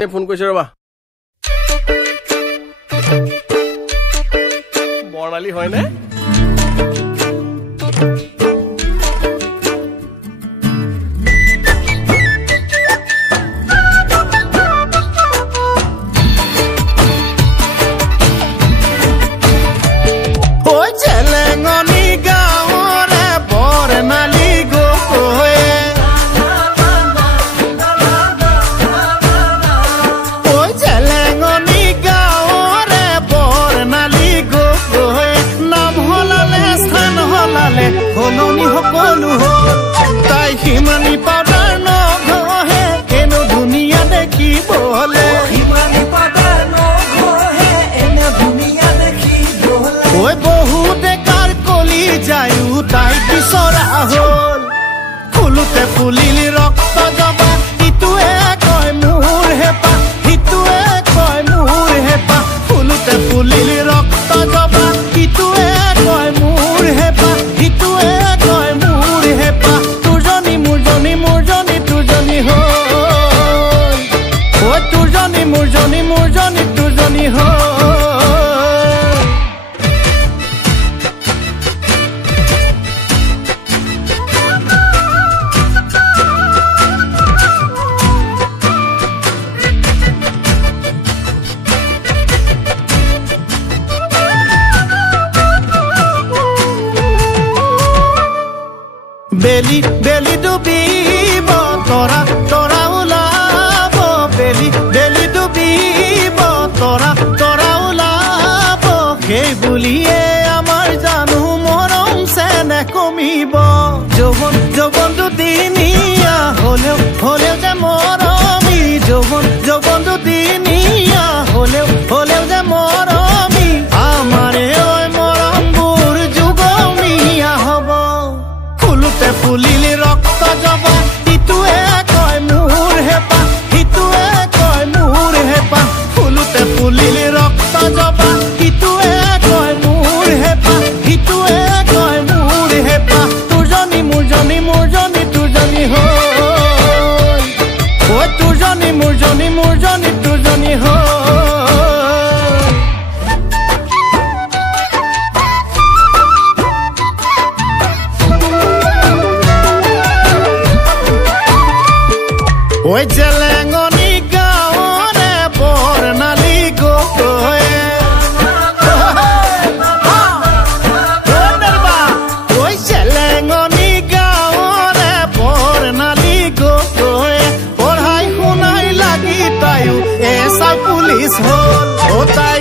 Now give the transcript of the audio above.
phone কৰিছে ৰবা বৰ্ণালী হয়নে ফুলিল ৰক্ত জবা ইটোৱে কয় মোৰ হেপা ইটোৱে কয় মোৰ হেপা ফুলুতে ফুলিল ৰক্ত জবা ইটোৱে কয় মোৰ হেপা ইটোৱে কয় মোৰ হেপা তুৰজনী মোৰজনী মোৰজনী তুৰজনী হ'ল ঐ তুৰজনী মোৰজনী মোৰজনী তুৰজনী হ'ল বেলি বেলি ডুবিব তৰা তৰা ওলাব বেলি বেলি ডুবিব তৰা তৰা ওলাব সেই বুলিয়ে আমাৰ জানো মৰম চেনে কমিব যৌৱন যৌৱন দুদিনীয়া হলেও হলেও যে মৰমী যৌৱন যৌৱন দুদিনীয়া হলেও হলেও যে মৰমী আমাৰে ঐ মৰমবোৰ যুগমীয়া হ'ব ফুলুতে ফুলিল ৰক্ত জবা ইটোৱে কয় মোৰ হেপা ইটোৱে কয় মোৰ হেপা ফুলুতে ফুলিল ৰক্ত জবা ইটোৱে কয় মোৰ হেপা ইটোৱে কয় মোৰ হেপা তুৰজনী মোৰজনী মোৰজনী তুৰজনী হ'ল ঐ তুৰজনী মোৰজনী মোৰজনী তুৰজনী হ'ল ঐ জেলেঙনি গাঁৱৰে বৰ্ণালী গগৈ ঐ জেলেঙনি গাঁৱৰে বৰ্ণালী গগৈ পঢ়াই শুনাই লাগি তাইও এছাই পুলিচ হ'ল তাই